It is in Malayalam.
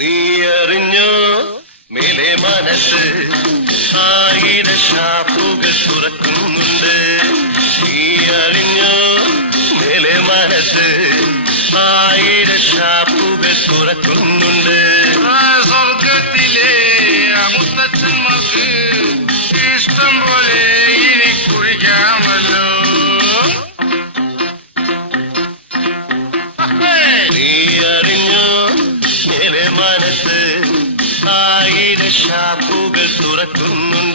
നീ അറിഞ്ഞോ മേലെ മനസ്സ് ആയിരം ഷാപ്പുകൾ തുറക്കുന്നുണ്ട്. നീ അറിഞ്ഞോ മേലെ മനസ്സ് ആയിരം ഷാപ്പുകൾ തുറക്കുന്നുണ്ട്. സ്വർഗത്തിലെ മുത്തച്ഛന്മാർക്ക് ഇഷ്ടം പോലെ ഇനി കുഴിക്കാമല്ലോ. നീ അറിഞ്ഞോ മേലെ മനസ്സ് ആയിരം ഷാപ്പുകൾ തുറക്കുന്നുണ്ട്.